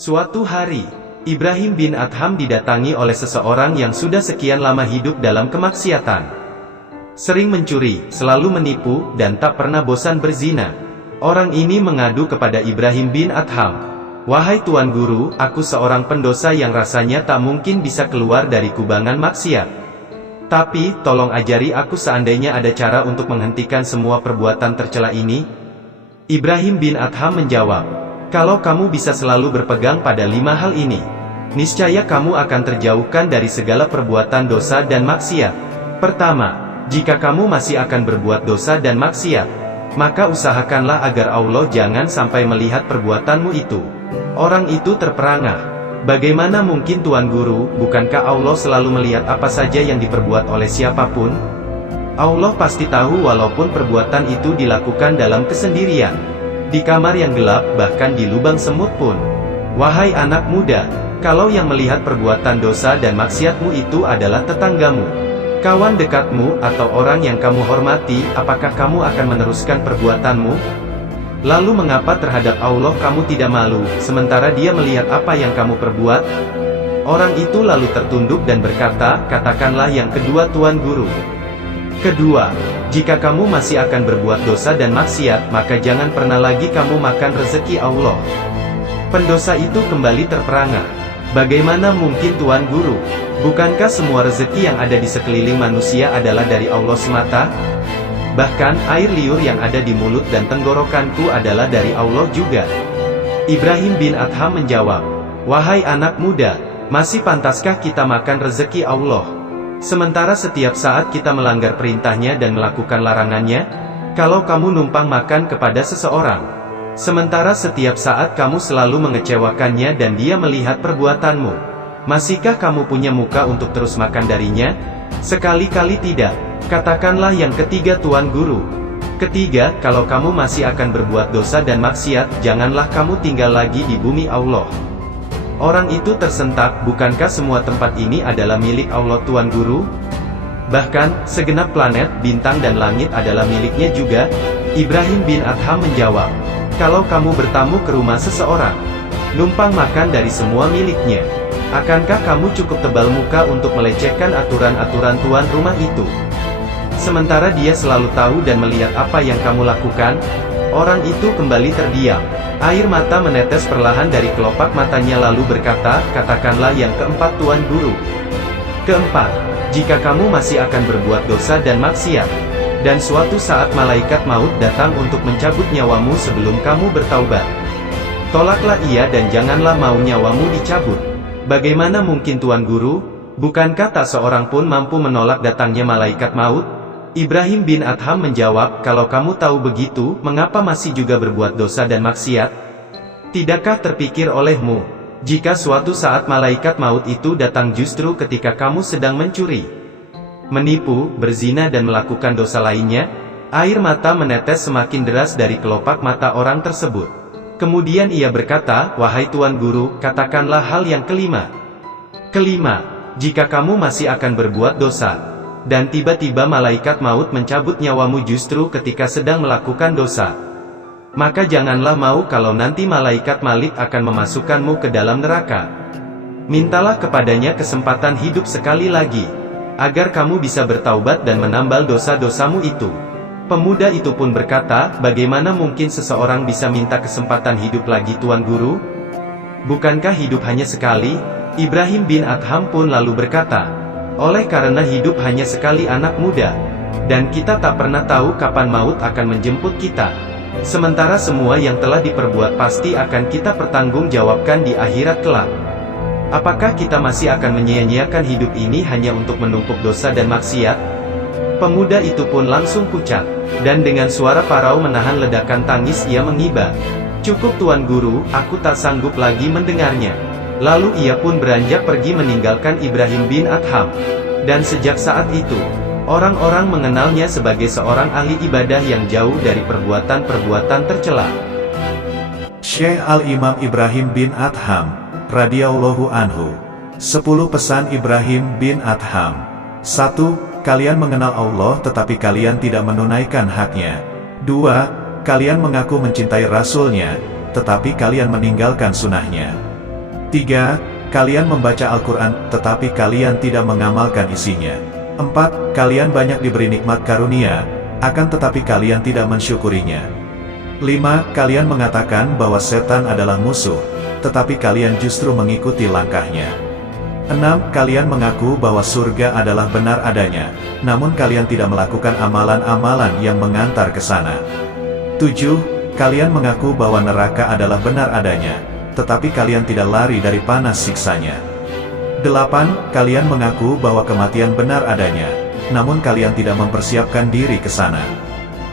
Suatu hari, Ibrahim bin Adham didatangi oleh seseorang yang sudah sekian lama hidup dalam kemaksiatan. Sering mencuri, selalu menipu, dan tak pernah bosan berzina. Orang ini mengadu kepada Ibrahim bin Adham. "Wahai Tuan Guru, aku seorang pendosa yang rasanya tak mungkin bisa keluar dari kubangan maksiat. Tapi, tolong ajari aku seandainya ada cara untuk menghentikan semua perbuatan tercela ini." Ibrahim bin Adham menjawab, "Kalau kamu bisa selalu berpegang pada 5 hal ini, niscaya kamu akan terjauhkan dari segala perbuatan dosa dan maksiat. Pertama, jika kamu masih akan berbuat dosa dan maksiat, maka usahakanlah agar Allah jangan sampai melihat perbuatanmu itu." Orang itu terperangah. "Bagaimana mungkin Tuan Guru, bukankah Allah selalu melihat apa saja yang diperbuat oleh siapapun? Allah pasti tahu walaupun perbuatan itu dilakukan dalam kesendirian, di kamar yang gelap, bahkan di lubang semut pun. Wahai anak muda, kalau yang melihat perbuatan dosa dan maksiatmu itu adalah tetanggamu, kawan dekatmu, atau orang yang kamu hormati, apakah kamu akan meneruskan perbuatanmu? Lalu mengapa terhadap Allah kamu tidak malu, sementara Dia melihat apa yang kamu perbuat?" Orang itu lalu tertunduk dan berkata, "Katakanlah yang kedua Tuan Guru." "Kedua, jika kamu masih akan berbuat dosa dan maksiat, maka jangan pernah lagi kamu makan rezeki Allah." Pendosa itu kembali terperangah. "Bagaimana mungkin Tuan Guru? Bukankah semua rezeki yang ada di sekeliling manusia adalah dari Allah semata? Bahkan, air liur yang ada di mulut dan tenggorokanku adalah dari Allah juga." Ibrahim bin Adham menjawab, "Wahai anak muda, masih pantaskah kita makan rezeki Allah, sementara setiap saat kita melanggar perintahnya dan melakukan larangannya? Kalau kamu numpang makan kepada seseorang, sementara setiap saat kamu selalu mengecewakannya dan dia melihat perbuatanmu, masihkah kamu punya muka untuk terus makan darinya? Sekali-kali tidak." Katakanlah yang ketiga Tuan Guru. "Ketiga, kalau kamu masih akan berbuat dosa dan maksiat, janganlah kamu tinggal lagi di bumi Allah." Orang itu tersentak, "Bukankah semua tempat ini adalah milik Allah Tuan Guru? Bahkan, segenap planet, bintang dan langit adalah miliknya juga." Ibrahim bin Adham menjawab, "Kalau kamu bertamu ke rumah seseorang, numpang makan dari semua miliknya, akankah kamu cukup tebal muka untuk melecehkan aturan-aturan tuan rumah itu? Sementara dia selalu tahu dan melihat apa yang kamu lakukan?" Orang itu kembali terdiam. Air mata menetes perlahan dari kelopak matanya lalu berkata, "Katakanlah yang keempat Tuan Guru." "Keempat, jika kamu masih akan berbuat dosa dan maksiat, dan suatu saat malaikat maut datang untuk mencabut nyawamu sebelum kamu bertaubat, tolaklah ia dan janganlah mau nyawamu dicabut." "Bagaimana mungkin Tuan Guru? Bukankah tak seorang pun mampu menolak datangnya malaikat maut?" Ibrahim bin Adham menjawab, "Kalau kamu tahu begitu, mengapa masih juga berbuat dosa dan maksiat? Tidakkah terpikir olehmu, jika suatu saat malaikat maut itu datang justru ketika kamu sedang mencuri, menipu, berzina dan melakukan dosa lainnya?" Air mata menetes semakin deras dari kelopak mata orang tersebut. Kemudian ia berkata, "Wahai Tuan Guru, katakanlah hal yang kelima." "Kelima, jika kamu masih akan berbuat dosa, dan tiba-tiba malaikat maut mencabut nyawamu justru ketika sedang melakukan dosa, maka janganlah mau kalau nanti malaikat Malik akan memasukkanmu ke dalam neraka. Mintalah kepadanya kesempatan hidup sekali lagi, agar kamu bisa bertaubat dan menambal dosa-dosamu itu." Pemuda itu pun berkata, "Bagaimana mungkin seseorang bisa minta kesempatan hidup lagi Tuan Guru? Bukankah hidup hanya sekali?" Ibrahim bin Adham pun lalu berkata, "Oleh karena hidup hanya sekali anak muda, dan kita tak pernah tahu kapan maut akan menjemput kita, sementara semua yang telah diperbuat pasti akan kita pertanggungjawabkan di akhirat kelak. Apakah kita masih akan menyia-nyiakan hidup ini hanya untuk menumpuk dosa dan maksiat?" Pemuda itu pun langsung pucat, dan dengan suara parau menahan ledakan tangis ia mengiba, "Cukup Tuan Guru, aku tak sanggup lagi mendengarnya." Lalu ia pun beranjak pergi meninggalkan Ibrahim bin Adham. Dan sejak saat itu, orang-orang mengenalnya sebagai seorang ahli ibadah yang jauh dari perbuatan-perbuatan tercela. Syekh Al-Imam Ibrahim bin Adham, radhiyallahu anhu. 10 pesan Ibrahim bin Adham. 1. Kalian mengenal Allah tetapi kalian tidak menunaikan haknya. 2. Kalian mengaku mencintai Rasul-Nya, tetapi kalian meninggalkan sunnah-Nya. 3. Kalian membaca Al-Quran, tetapi kalian tidak mengamalkan isinya. 4. Kalian banyak diberi nikmat karunia, akan tetapi kalian tidak mensyukurinya. 5. Kalian mengatakan bahwa setan adalah musuh, tetapi kalian justru mengikuti langkahnya. 6. Kalian mengaku bahwa surga adalah benar adanya, namun kalian tidak melakukan amalan-amalan yang mengantar ke sana. 7. Kalian mengaku bahwa neraka adalah benar adanya, tetapi kalian tidak lari dari panas siksanya. 8. Kalian mengaku bahwa kematian benar adanya, namun kalian tidak mempersiapkan diri ke sana.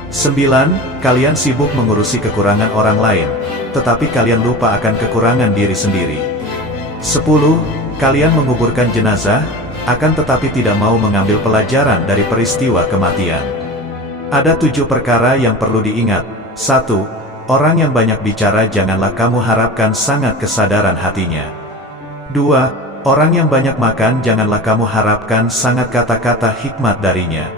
9. Kalian sibuk mengurusi kekurangan orang lain, tetapi kalian lupa akan kekurangan diri sendiri. 10. Kalian menguburkan jenazah, akan tetapi tidak mau mengambil pelajaran dari peristiwa kematian. Ada 7 perkara yang perlu diingat. 1. Orang yang banyak bicara janganlah kamu harapkan sangat kesadaran hatinya. 2. Orang yang banyak makan janganlah kamu harapkan sangat kata-kata hikmat darinya.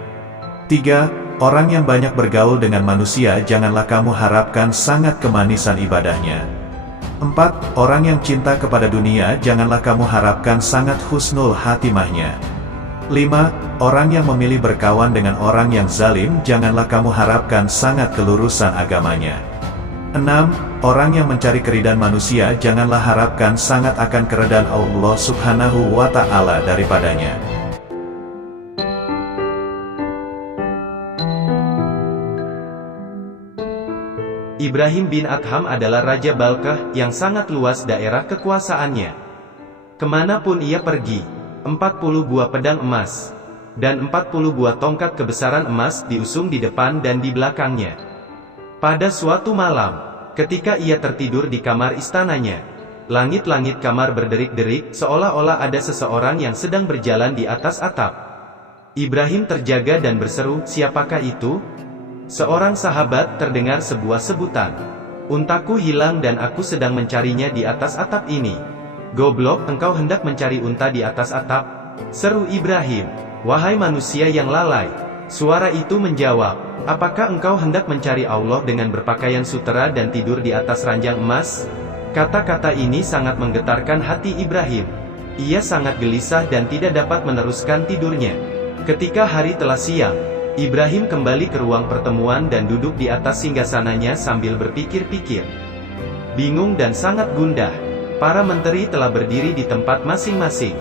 3. Orang yang banyak bergaul dengan manusia janganlah kamu harapkan sangat kemanisan ibadahnya. 4. Orang yang cinta kepada dunia janganlah kamu harapkan sangat husnul hatimahnya. 5. Orang yang memilih berkawan dengan orang yang zalim janganlah kamu harapkan sangat kelurusan agamanya. 6. Orang yang mencari keridhaan manusia janganlah harapkan sangat akan keridhaan Allah Subhanahu wa Ta'ala daripadanya. Ibrahim bin Adham adalah Raja Balkah yang sangat luas daerah kekuasaannya. Kemanapun ia pergi, 40 buah pedang emas dan 40 buah tongkat kebesaran emas diusung di depan dan di belakangnya. Pada suatu malam, ketika ia tertidur di kamar istananya, langit-langit kamar berderik-derik seolah-olah ada seseorang yang sedang berjalan di atas atap. Ibrahim terjaga dan berseru, "Siapakah itu?" Seorang sahabat terdengar sebuah sebutan, "Untaku hilang dan aku sedang mencarinya di atas atap ini." "Goblok, engkau hendak mencari unta di atas atap?" seru Ibrahim. "Wahai manusia yang lalai." Suara itu menjawab, "Apakah engkau hendak mencari Allah dengan berpakaian sutera dan tidur di atas ranjang emas?" Kata-kata ini sangat menggetarkan hati Ibrahim. Ia sangat gelisah dan tidak dapat meneruskan tidurnya. Ketika hari telah siang, Ibrahim kembali ke ruang pertemuan dan duduk di atas singgasananya sambil berpikir-pikir. Bingung dan sangat gundah, para menteri telah berdiri di tempat masing-masing,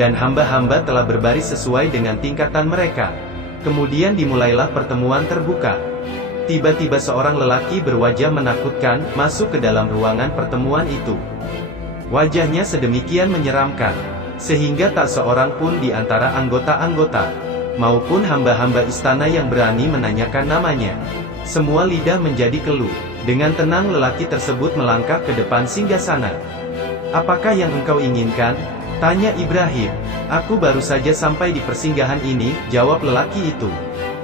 dan hamba-hamba telah berbaris sesuai dengan tingkatan mereka. Kemudian dimulailah pertemuan terbuka. Tiba-tiba seorang lelaki berwajah menakutkan masuk ke dalam ruangan pertemuan itu. Wajahnya sedemikian menyeramkan, sehingga tak seorang pun di antara anggota-anggota, maupun hamba-hamba istana yang berani menanyakan namanya. Semua lidah menjadi keluh. Dengan tenang lelaki tersebut melangkah ke depan singgasana. "Apakah yang engkau inginkan?" tanya Ibrahim. "Aku baru saja sampai di persinggahan ini," jawab lelaki itu.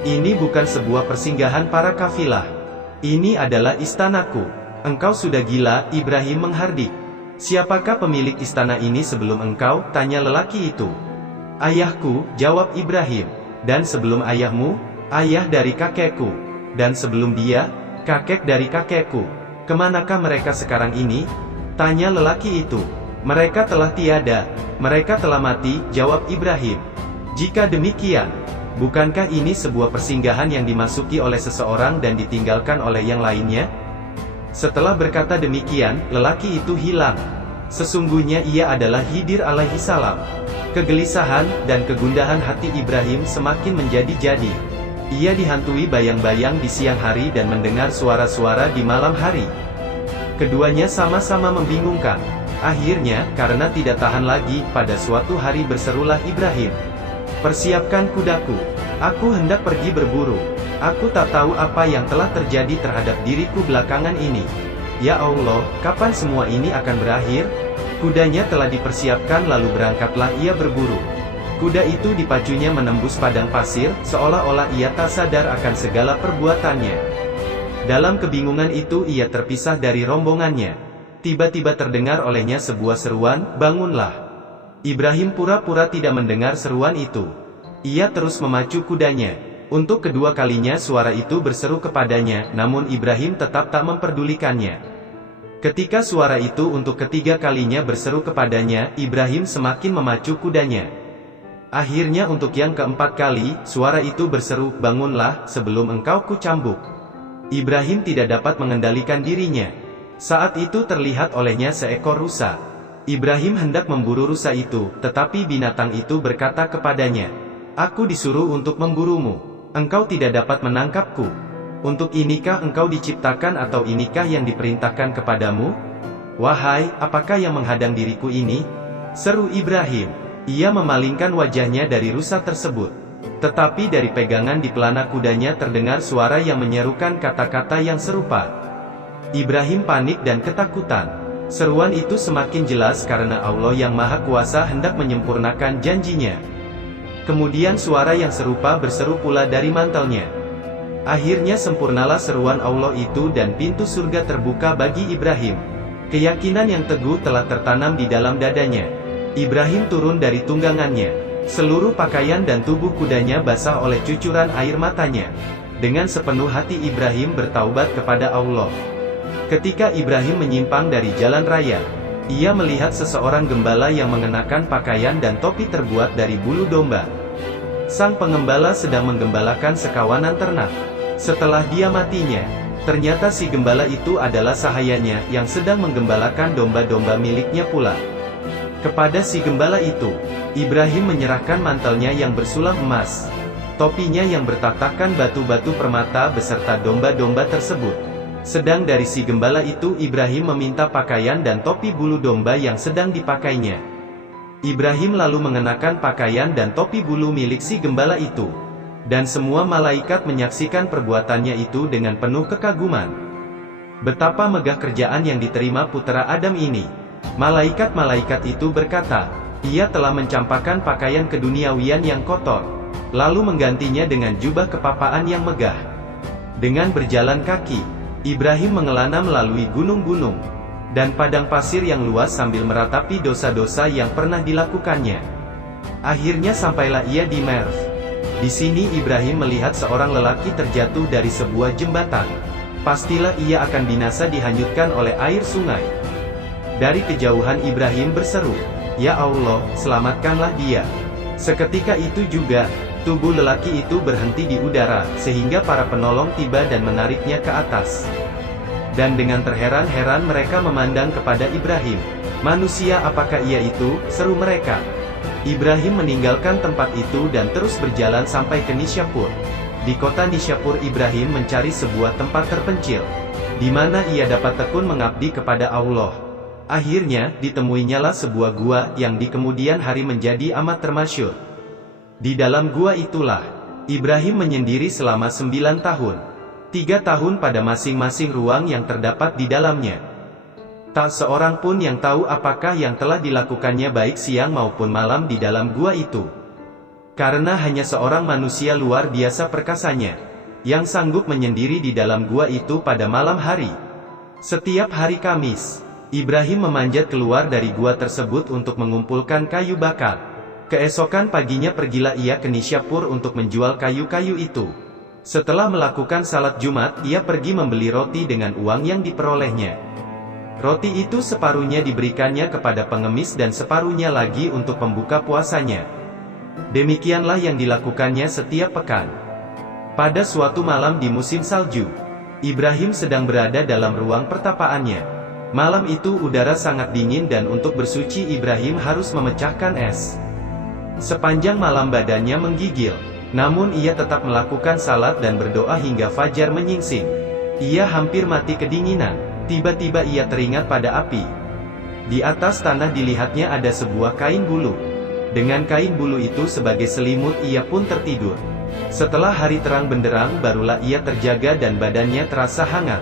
"Ini bukan sebuah persinggahan para kafilah. Ini adalah istanaku." "Engkau sudah gila," Ibrahim menghardik. "Siapakah pemilik istana ini sebelum engkau?" tanya lelaki itu. "Ayahku," jawab Ibrahim. "Dan sebelum ayahmu?" "Ayah dari kakekku. Dan sebelum dia?" "Kakek dari kakekku." "Kemanakah mereka sekarang ini?" tanya lelaki itu. "Mereka telah tiada. Mereka telah mati," jawab Ibrahim. "Jika demikian, bukankah ini sebuah persinggahan yang dimasuki oleh seseorang dan ditinggalkan oleh yang lainnya?" Setelah berkata demikian, lelaki itu hilang. Sesungguhnya ia adalah Khidir alaihi salam. Kegelisahan dan kegundahan hati Ibrahim semakin menjadi-jadi. Ia dihantui bayang-bayang di siang hari dan mendengar suara-suara di malam hari. Keduanya sama-sama membingungkan. Akhirnya, karena tidak tahan lagi, pada suatu hari berserulah Ibrahim, "Persiapkan kudaku. Aku hendak pergi berburu. Aku tak tahu apa yang telah terjadi terhadap diriku belakangan ini. Ya Allah, kapan semua ini akan berakhir?" Kudanya telah dipersiapkan lalu berangkatlah ia berburu. Kuda itu dipacunya menembus padang pasir, seolah-olah ia tak sadar akan segala perbuatannya. Dalam kebingungan itu ia terpisah dari rombongannya. Tiba-tiba terdengar olehnya sebuah seruan, "Bangunlah." Ibrahim pura-pura tidak mendengar seruan itu. Ia terus memacu kudanya. Untuk kedua kalinya suara itu berseru kepadanya, namun Ibrahim tetap tak memperdulikannya. Ketika suara itu untuk ketiga kalinya berseru kepadanya, Ibrahim semakin memacu kudanya. Akhirnya untuk yang keempat kali, suara itu berseru, "Bangunlah, sebelum engkau kucambuk." Ibrahim tidak dapat mengendalikan dirinya. Saat itu terlihat olehnya seekor rusa. Ibrahim hendak memburu rusa itu, tetapi binatang itu berkata kepadanya, "Aku disuruh untuk memburumu. Engkau tidak dapat menangkapku. Untuk inikah engkau diciptakan atau inikah yang diperintahkan kepadamu? Wahai, apakah yang menghadang diriku ini?" seru Ibrahim. Ia memalingkan wajahnya dari rusa tersebut. Tetapi dari pegangan di pelana kudanya terdengar suara yang menyerukan kata-kata yang serupa. Ibrahim panik dan ketakutan. Seruan itu semakin jelas karena Allah yang Maha Kuasa hendak menyempurnakan janjinya. Kemudian suara yang serupa berseru pula dari mantelnya. Akhirnya sempurnalah seruan Allah itu dan pintu surga terbuka bagi Ibrahim. Keyakinan yang teguh telah tertanam di dalam dadanya. Ibrahim turun dari tunggangannya. Seluruh pakaian dan tubuh kudanya basah oleh cucuran air matanya. Dengan sepenuh hati Ibrahim bertaubat kepada Allah. Ketika Ibrahim menyimpang dari jalan raya, ia melihat seseorang gembala yang mengenakan pakaian dan topi terbuat dari bulu domba. Sang pengembala sedang menggembalakan sekawanan ternak. Setelah dia matinya, ternyata si gembala itu adalah sahayanya yang sedang menggembalakan domba-domba miliknya pula. Kepada si gembala itu, Ibrahim menyerahkan mantelnya yang bersulam emas, topinya yang bertatakan batu-batu permata beserta domba-domba tersebut. Sedang dari si gembala itu Ibrahim meminta pakaian dan topi bulu domba yang sedang dipakainya. Ibrahim lalu mengenakan pakaian dan topi bulu milik si gembala itu. Dan semua malaikat menyaksikan perbuatannya itu dengan penuh kekaguman. Betapa megah kerjaan yang diterima putra Adam ini. Malaikat-malaikat itu berkata, "Ia telah mencampakkan pakaian keduniawian yang kotor, lalu menggantinya dengan jubah kepapaan yang megah." Dengan berjalan kaki, Ibrahim mengelana melalui gunung-gunung dan padang pasir yang luas sambil meratapi dosa-dosa yang pernah dilakukannya. Akhirnya sampailah ia di Merv. Di sini Ibrahim melihat seorang lelaki terjatuh dari sebuah jembatan. Pastilah ia akan binasa dihanyutkan oleh air sungai. Dari kejauhan Ibrahim berseru, "Ya Allah, selamatkanlah dia." Seketika itu juga, tubuh lelaki itu berhenti di udara, sehingga para penolong tiba dan menariknya ke atas. Dan dengan terheran-heran mereka memandang kepada Ibrahim. "Manusia apakah ia itu?" seru mereka. Ibrahim meninggalkan tempat itu dan terus berjalan sampai ke Nishapur. Di kota Nishapur Ibrahim mencari sebuah tempat terpencil, di mana ia dapat tekun mengabdi kepada Allah. Akhirnya, ditemuinyalah sebuah gua yang di kemudian hari menjadi amat termasyhur. Di dalam gua itulah, Ibrahim menyendiri selama 9 tahun. 3 tahun pada masing-masing ruang yang terdapat di dalamnya. Tak seorang pun yang tahu apakah yang telah dilakukannya baik siang maupun malam di dalam gua itu. Karena hanya seorang manusia luar biasa perkasanya, yang sanggup menyendiri di dalam gua itu pada malam hari. Setiap hari Kamis, Ibrahim memanjat keluar dari gua tersebut untuk mengumpulkan kayu bakar. Keesokan paginya pergilah ia ke Nishapur untuk menjual kayu-kayu itu. Setelah melakukan salat Jumat, ia pergi membeli roti dengan uang yang diperolehnya. Roti itu separuhnya diberikannya kepada pengemis dan separuhnya lagi untuk pembuka puasanya. Demikianlah yang dilakukannya setiap pekan. Pada suatu malam di musim salju, Ibrahim sedang berada dalam ruang pertapaannya. Malam itu udara sangat dingin dan untuk bersuci Ibrahim harus memecahkan es. Sepanjang malam badannya menggigil, namun ia tetap melakukan salat dan berdoa hingga fajar menyingsing. Ia hampir mati kedinginan. Tiba-tiba ia teringat pada api. Di atas tanah dilihatnya ada sebuah kain bulu. Dengan kain bulu itu sebagai selimut ia pun tertidur. Setelah hari terang benderang barulah ia terjaga dan badannya terasa hangat.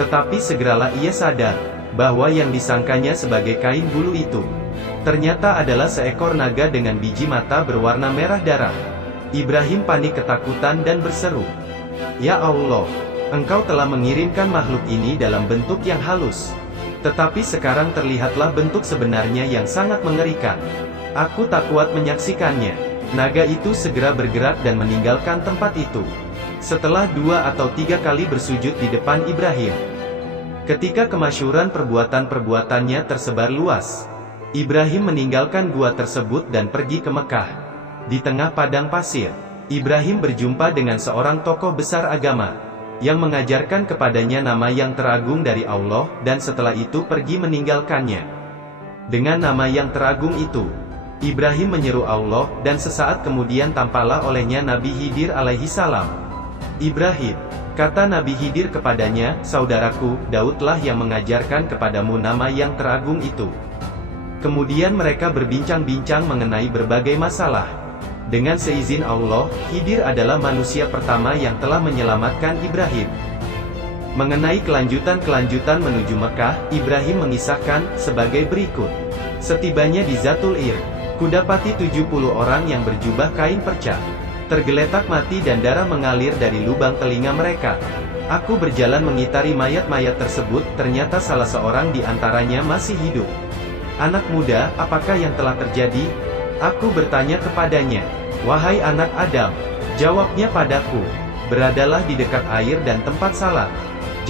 Tetapi segeralah ia sadar, bahwa yang disangkanya sebagai kain bulu itu, ternyata adalah seekor naga dengan biji mata berwarna merah darah. Ibrahim panik ketakutan dan berseru, "Ya Allah! Engkau telah mengirimkan makhluk ini dalam bentuk yang halus. Tetapi sekarang terlihatlah bentuk sebenarnya yang sangat mengerikan. Aku tak kuat menyaksikannya." Naga itu segera bergerak dan meninggalkan tempat itu. Setelah 2 atau 3 kali bersujud di depan Ibrahim, Ketika kemasyhuran perbuatan-perbuatannya tersebar luas, Ibrahim meninggalkan gua tersebut dan pergi ke Mekah. Di tengah padang pasir, Ibrahim berjumpa dengan seorang tokoh besar agama, yang mengajarkan kepadanya nama yang teragung dari Allah, dan setelah itu pergi meninggalkannya. Dengan nama yang teragung itu, Ibrahim menyeru Allah, dan sesaat kemudian tampaklah olehnya Nabi Khidir alaihi salam. "Ibrahim," kata Nabi Khidir kepadanya, "saudaraku, Daudlah yang mengajarkan kepadamu nama yang teragung itu." Kemudian mereka berbincang-bincang mengenai berbagai masalah. Dengan seizin Allah, Khidir adalah manusia pertama yang telah menyelamatkan Ibrahim. Mengenai kelanjutan-kelanjutan menuju Mekah, Ibrahim mengisahkan sebagai berikut. "Setibanya di Zatul Ir, kudapati 70 orang yang berjubah kain perca, tergeletak mati dan darah mengalir dari lubang telinga mereka. Aku berjalan mengitari mayat-mayat tersebut, ternyata salah seorang di antaranya masih hidup. Anak muda, apakah yang telah terjadi?" Aku bertanya kepadanya, "Wahai anak Adam," jawabnya padaku, "beradalah di dekat air dan tempat salat.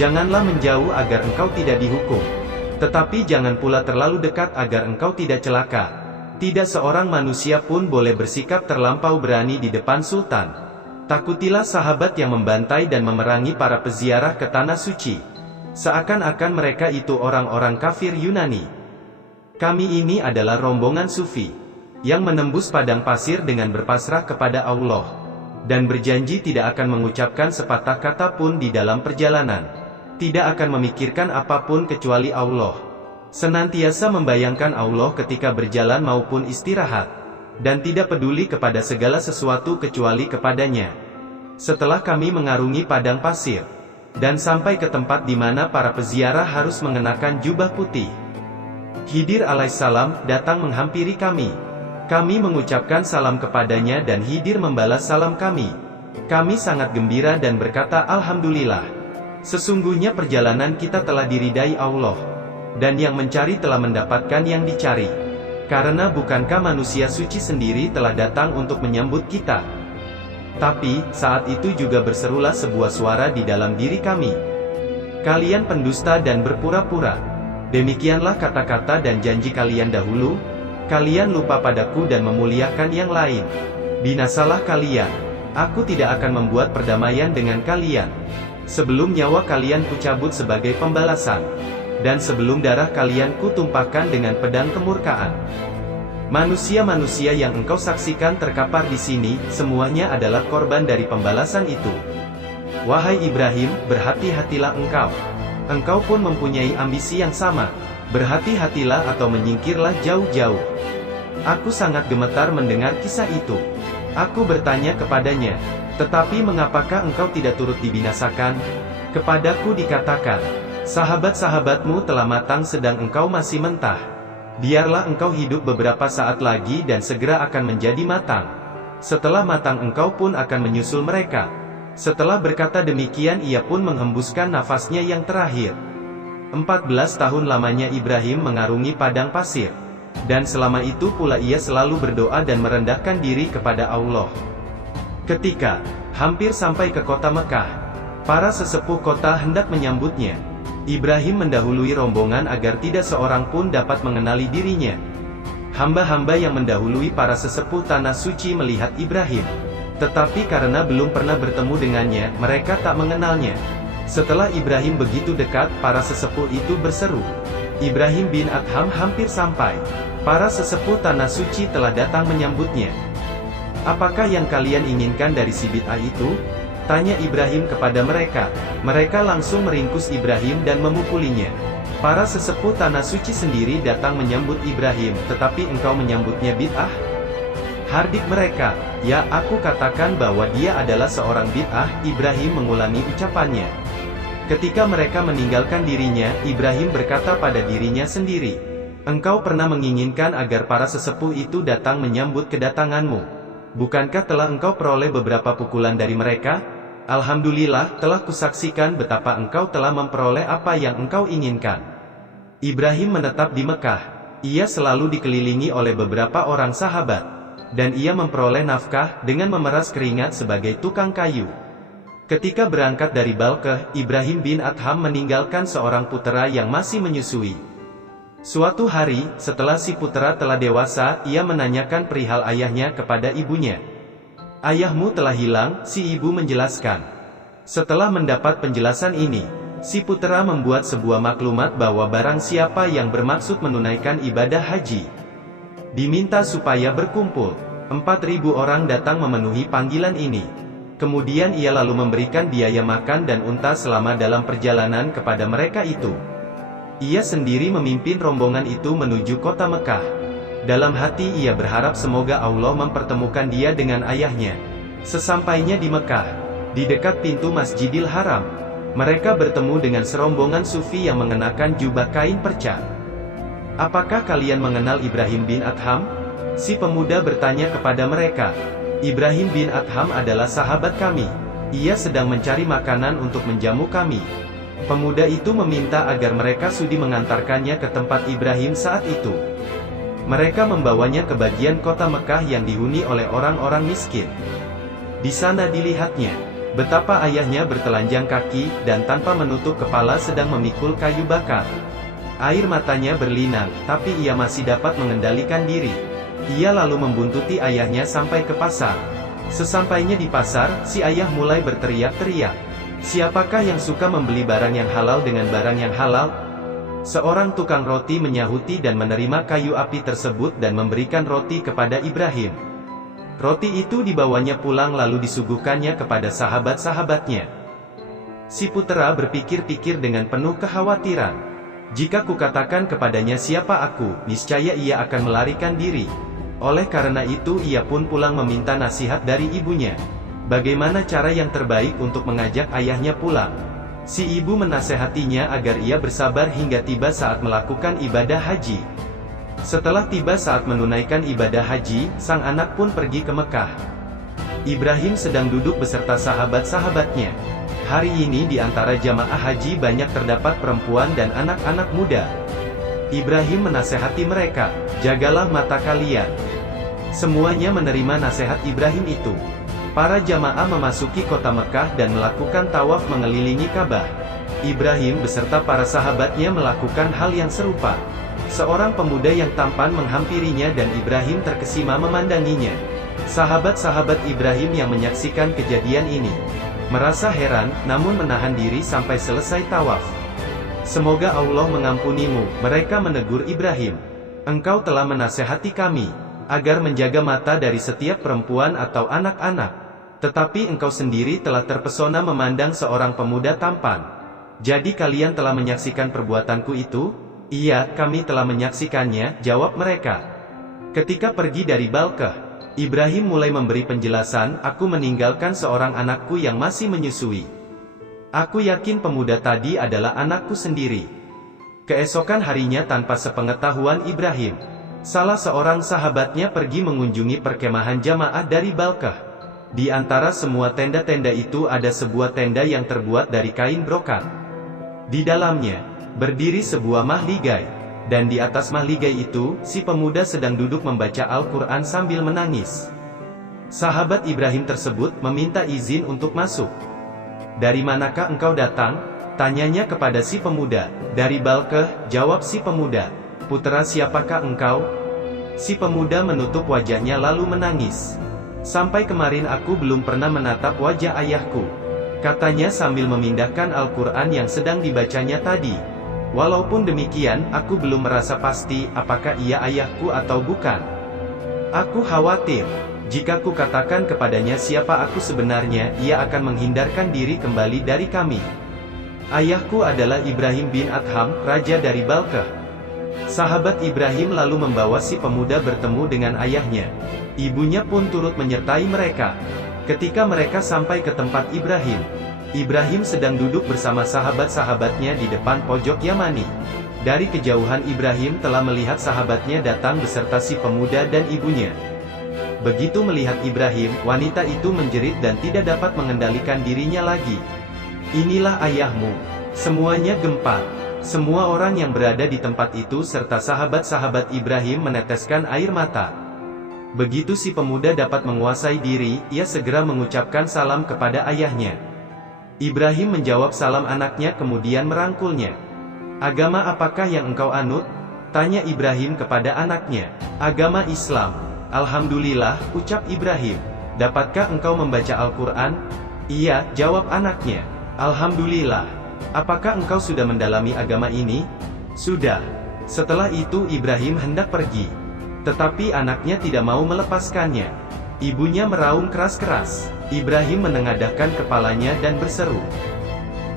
Janganlah menjauh agar engkau tidak dihukum. Tetapi jangan pula terlalu dekat agar engkau tidak celaka. Tidak seorang manusia pun boleh bersikap terlampau berani di depan Sultan. Takutilah sahabat yang membantai dan memerangi para peziarah ke tanah suci. Seakan-akan mereka itu orang-orang kafir Yunani. Kami ini adalah rombongan sufi, yang menembus padang pasir dengan berpasrah kepada Allah, dan berjanji tidak akan mengucapkan sepatah kata pun di dalam perjalanan. Tidak akan memikirkan apapun kecuali Allah. Senantiasa membayangkan Allah ketika berjalan maupun istirahat, dan tidak peduli kepada segala sesuatu kecuali kepadanya. Setelah kami mengarungi padang pasir, dan sampai ke tempat di mana para peziarah harus mengenakan jubah putih, Khidir alaihissalam datang menghampiri kami. Kami mengucapkan salam kepadanya dan Khidir membalas salam kami. Kami sangat gembira dan berkata, "Alhamdulillah. Sesungguhnya perjalanan kita telah diridai Allah, dan yang mencari telah mendapatkan yang dicari. Karena bukankah manusia suci sendiri telah datang untuk menyambut kita?" Tapi, saat itu juga berserulah sebuah suara di dalam diri kami. "Kalian pendusta dan berpura-pura. Demikianlah kata-kata dan janji kalian dahulu. Kalian lupa padaku dan memuliakan yang lain. Binasalah kalian. Aku tidak akan membuat perdamaian dengan kalian. Sebelum nyawa kalian kucabut sebagai pembalasan, dan sebelum darah kalian kutumpahkan dengan pedang kemurkaan. Manusia-manusia yang engkau saksikan terkapar di sini, semuanya adalah korban dari pembalasan itu. Wahai Ibrahim, berhati-hatilah engkau. Engkau pun mempunyai ambisi yang sama. Berhati-hatilah atau menyingkirlah jauh-jauh." Aku sangat gemetar mendengar kisah itu. Aku bertanya kepadanya, "Tetapi mengapakah engkau tidak turut dibinasakan?" Kepadaku dikatakan, "Sahabat-sahabatmu telah matang sedang engkau masih mentah. Biarlah engkau hidup beberapa saat lagi dan segera akan menjadi matang. Setelah matang engkau pun akan menyusul mereka." Setelah berkata demikian ia pun menghembuskan nafasnya yang terakhir. 14 tahun lamanya Ibrahim mengarungi padang pasir. Dan selama itu pula ia selalu berdoa dan merendahkan diri kepada Allah. Ketika hampir sampai ke kota Mekah, para sesepuh kota hendak menyambutnya. Ibrahim mendahului rombongan agar tidak seorang pun dapat mengenali dirinya. Hamba-hamba yang mendahului para sesepuh tanah suci melihat Ibrahim, tetapi karena belum pernah bertemu dengannya, mereka tak mengenalnya. Setelah Ibrahim begitu dekat, para sesepuh itu berseru, "Ibrahim bin Adham hampir sampai. Para sesepuh tanah suci telah datang menyambutnya. Apakah yang kalian inginkan dari si bid'ah itu?" tanya Ibrahim kepada mereka. Mereka langsung meringkus Ibrahim dan memukulinya. Para sesepuh tanah suci sendiri datang menyambut Ibrahim, tetapi engkau menyambutnya bid'ah? Hardik mereka, "Ya, aku katakan bahwa dia adalah seorang bid'ah." Ibrahim mengulangi ucapannya. Ketika mereka meninggalkan dirinya, Ibrahim berkata pada dirinya sendiri, "Engkau pernah menginginkan agar para sesepuh itu datang menyambut kedatanganmu. Bukankah telah engkau peroleh beberapa pukulan dari mereka? Alhamdulillah, telah kusaksikan betapa engkau telah memperoleh apa yang engkau inginkan." Ibrahim menetap di Mekah. Ia selalu dikelilingi oleh beberapa orang sahabat, dan ia memperoleh nafkah dengan memeras keringat sebagai tukang kayu. Ketika berangkat dari Balkeh, Ibrahim bin Adham meninggalkan seorang putera yang masih menyusui. Suatu hari, setelah si putera telah dewasa, ia menanyakan perihal ayahnya kepada ibunya. "Ayahmu telah hilang," si ibu menjelaskan. Setelah mendapat penjelasan ini, si putera membuat sebuah maklumat bahwa barang siapa yang bermaksud menunaikan ibadah haji, diminta supaya berkumpul. 4.000 orang datang memenuhi panggilan ini. Kemudian ia lalu memberikan biaya makan dan unta selama dalam perjalanan kepada mereka itu. Ia sendiri memimpin rombongan itu menuju kota Mekah. Dalam hati ia berharap semoga Allah mempertemukan dia dengan ayahnya. Sesampainya di Mekah, di dekat pintu Masjidil Haram, mereka bertemu dengan serombongan sufi yang mengenakan jubah kain perca. "Apakah kalian mengenal Ibrahim bin Adham?" Si pemuda bertanya kepada mereka. "Ibrahim bin Adham adalah sahabat kami. Ia sedang mencari makanan untuk menjamu kami." Pemuda itu meminta agar mereka sudi mengantarkannya ke tempat Ibrahim saat itu. Mereka membawanya ke bagian kota Mekah yang dihuni oleh orang-orang miskin. Di sana dilihatnya betapa ayahnya bertelanjang kaki dan tanpa menutup kepala sedang memikul kayu bakar. Air matanya berlinang, tapi ia masih dapat mengendalikan diri. Ia lalu membuntuti ayahnya sampai ke pasar. Sesampainya di pasar, si ayah mulai berteriak-teriak, "Siapakah yang suka membeli barang yang halal dengan barang yang halal?" Seorang tukang roti menyahuti dan menerima kayu api tersebut dan memberikan roti kepada Ibrahim. Roti itu dibawanya pulang lalu disuguhkannya kepada sahabat-sahabatnya. Si putera berpikir-pikir dengan penuh kekhawatiran. "Jika kukatakan kepadanya siapa aku, niscaya ia akan melarikan diri." Oleh karena itu ia pun pulang meminta nasihat dari ibunya. Bagaimana cara yang terbaik untuk mengajak ayahnya pulang? Si ibu menasehatinya agar ia bersabar hingga tiba saat melakukan ibadah haji. Setelah tiba saat menunaikan ibadah haji, sang anak pun pergi ke Mekah. Ibrahim sedang duduk beserta sahabat-sahabatnya. Hari ini di antara jamaah haji banyak terdapat perempuan dan anak-anak muda. Ibrahim menasehati mereka, "Jagalah mata kalian." Semuanya menerima nasihat Ibrahim itu. Para jamaah memasuki kota Mekah dan melakukan tawaf mengelilingi Ka'bah. Ibrahim beserta para sahabatnya melakukan hal yang serupa. Seorang pemuda yang tampan menghampirinya dan Ibrahim terkesima memandanginya. Sahabat-sahabat Ibrahim yang menyaksikan kejadian ini merasa heran, namun menahan diri sampai selesai tawaf. "Semoga Allah mengampunimu," mereka menegur Ibrahim. "Engkau telah menasehati kami agar menjaga mata dari setiap perempuan atau anak-anak. Tetapi engkau sendiri telah terpesona memandang seorang pemuda tampan. Jadi kalian telah menyaksikan perbuatanku itu?" "Iya, kami telah menyaksikannya," jawab mereka. Ketika pergi dari Balkeh, Ibrahim mulai memberi penjelasan, "Aku meninggalkan seorang anakku yang masih menyusui. Aku yakin pemuda tadi adalah anakku sendiri." Keesokan harinya tanpa sepengetahuan Ibrahim, salah seorang sahabatnya pergi mengunjungi perkemahan jamaah dari Balkeh. Di antara semua tenda-tenda itu ada sebuah tenda yang terbuat dari kain brokat. Di dalamnya berdiri sebuah mahligai, dan di atas mahligai itu, si pemuda sedang duduk membaca Al-Quran sambil menangis. Sahabat Ibrahim tersebut meminta izin untuk masuk. "Dari manakah engkau datang?" tanyanya kepada si pemuda. "Dari Balkeh," jawab si pemuda. "Putera siapakah engkau?" Si pemuda menutup wajahnya lalu menangis. "Sampai kemarin aku belum pernah menatap wajah ayahku," katanya sambil memindahkan Al-Quran yang sedang dibacanya tadi. "Walaupun demikian, aku belum merasa pasti apakah ia ayahku atau bukan. Aku khawatir, jika ku katakan kepadanya siapa aku sebenarnya, ia akan menghindarkan diri kembali dari kami. Ayahku adalah Ibrahim bin Adham, raja dari Balkeh." Sahabat Ibrahim lalu membawa si pemuda bertemu dengan ayahnya. Ibunya pun turut menyertai mereka. Ketika mereka sampai ke tempat Ibrahim, Ibrahim sedang duduk bersama sahabat-sahabatnya di depan pojok Yamani. Dari kejauhan Ibrahim telah melihat sahabatnya datang beserta si pemuda dan ibunya. Begitu melihat Ibrahim, wanita itu menjerit dan tidak dapat mengendalikan dirinya lagi. "Inilah ayahmu." Semuanya gempar. Semua orang yang berada di tempat itu serta sahabat-sahabat Ibrahim meneteskan air mata. Begitu si pemuda dapat menguasai diri, ia segera mengucapkan salam kepada ayahnya. Ibrahim menjawab salam anaknya kemudian merangkulnya. "Agama apakah yang engkau anut?" tanya Ibrahim kepada anaknya. "Agama Islam." "Alhamdulillah," ucap Ibrahim. "Dapatkah engkau membaca Al-Quran?" "Iya," jawab anaknya. "Alhamdulillah. Apakah engkau sudah mendalami agama ini?" "Sudah." Setelah itu Ibrahim hendak pergi. Tetapi anaknya tidak mau melepaskannya. Ibunya meraung keras-keras. Ibrahim menengadahkan kepalanya dan berseru,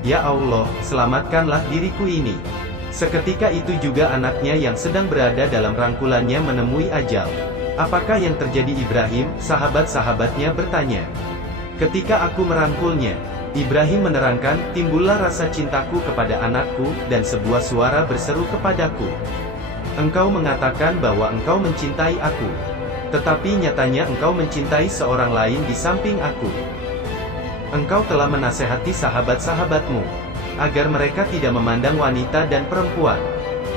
"Ya Allah, selamatkanlah diriku ini." Seketika itu juga anaknya yang sedang berada dalam rangkulannya menemui ajal. "Apakah yang terjadi Ibrahim?" sahabat-sahabatnya bertanya. "Ketika aku merangkulnya," Ibrahim menerangkan, "timbullah rasa cintaku kepada anakku, dan sebuah suara berseru kepadaku. Engkau mengatakan bahwa engkau mencintai aku. Tetapi nyatanya engkau mencintai seorang lain di samping aku. Engkau telah menasehati sahabat-sahabatmu, agar mereka tidak memandang wanita dan perempuan.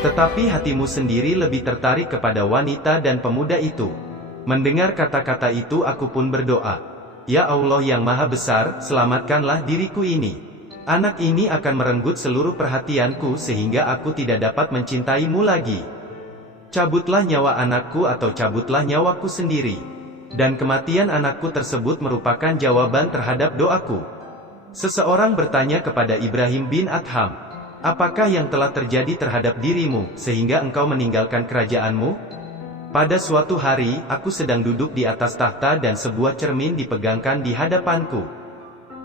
Tetapi hatimu sendiri lebih tertarik kepada wanita dan pemuda itu." Mendengar kata-kata itu aku pun berdoa, "Ya Allah yang Maha Besar, selamatkanlah diriku ini. Anak ini akan merenggut seluruh perhatianku sehingga aku tidak dapat mencintaimu lagi. Cabutlah nyawa anakku atau cabutlah nyawaku sendiri." Dan kematian anakku tersebut merupakan jawaban terhadap doaku. Seseorang bertanya kepada Ibrahim bin Adham, "Apakah yang telah terjadi terhadap dirimu, sehingga engkau meninggalkan kerajaanmu?" "Pada suatu hari, aku sedang duduk di atas takhta dan sebuah cermin dipegangkan di hadapanku.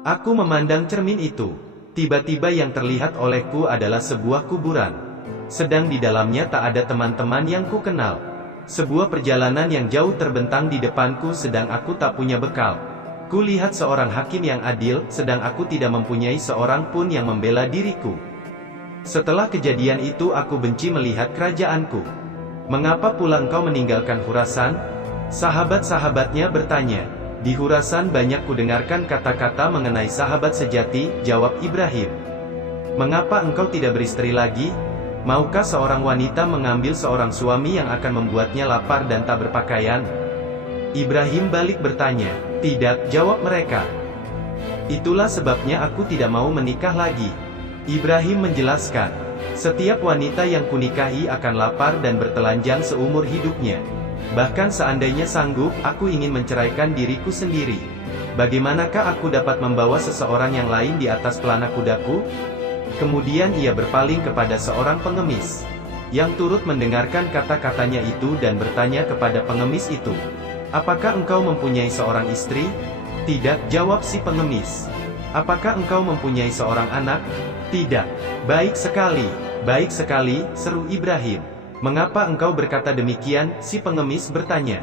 Aku memandang cermin itu. Tiba-tiba yang terlihat olehku adalah sebuah kuburan. Sedang di dalamnya tak ada teman-teman yang kukenal. Sebuah perjalanan yang jauh terbentang di depanku sedang aku tak punya bekal. Kulihat seorang hakim yang adil, sedang aku tidak mempunyai seorang pun yang membela diriku. Setelah kejadian itu aku benci melihat kerajaanku. Mengapa pula engkau meninggalkan Khurasan?" Sahabat-sahabatnya bertanya, "Di Khurasan banyak kudengarkan kata-kata mengenai sahabat sejati," jawab Ibrahim. "Mengapa engkau tidak beristri lagi? Maukah seorang wanita mengambil seorang suami yang akan membuatnya lapar dan tak berpakaian?" Ibrahim balik bertanya. "Tidak," jawab mereka. "Itulah sebabnya aku tidak mau menikah lagi." Ibrahim menjelaskan, "Setiap wanita yang kunikahi akan lapar dan bertelanjang seumur hidupnya. Bahkan seandainya sanggup, aku ingin menceraikan diriku sendiri. Bagaimanakah aku dapat membawa seseorang yang lain di atas pelana kudaku?" Kemudian ia berpaling kepada seorang pengemis, yang turut mendengarkan kata-katanya itu dan bertanya kepada pengemis itu, "Apakah engkau mempunyai seorang istri?" "Tidak," jawab si pengemis. "Apakah engkau mempunyai seorang anak?" "Tidak." Baik sekali," seru Ibrahim. "Mengapa engkau berkata demikian?" si pengemis bertanya.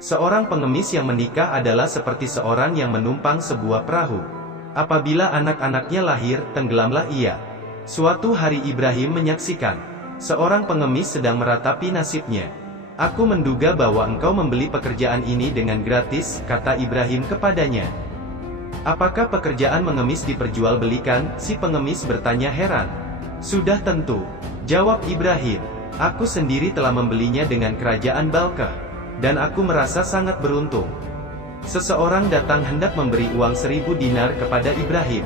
Seorang pengemis yang menikah adalah seperti seorang yang menumpang sebuah perahu. Apabila anak-anaknya lahir, tenggelamlah ia. Suatu hari Ibrahim menyaksikan seorang pengemis sedang meratapi nasibnya. "Aku menduga bahwa engkau membeli pekerjaan ini dengan gratis," kata Ibrahim kepadanya. "Apakah pekerjaan mengemis diperjualbelikan?" si pengemis bertanya heran. "Sudah tentu," jawab Ibrahim. "Aku sendiri telah membelinya dengan kerajaan Balkah, dan aku merasa sangat beruntung." Seseorang datang hendak memberi uang 1000 dinar kepada Ibrahim.